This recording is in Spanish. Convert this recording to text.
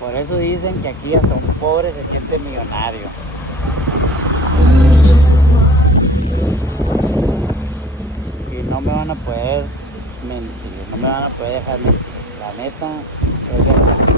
por eso dicen que aquí hasta un pobre se siente millonario. Y no me van a poder mentir, no me van a poder dejar mentir. La neta es verdad.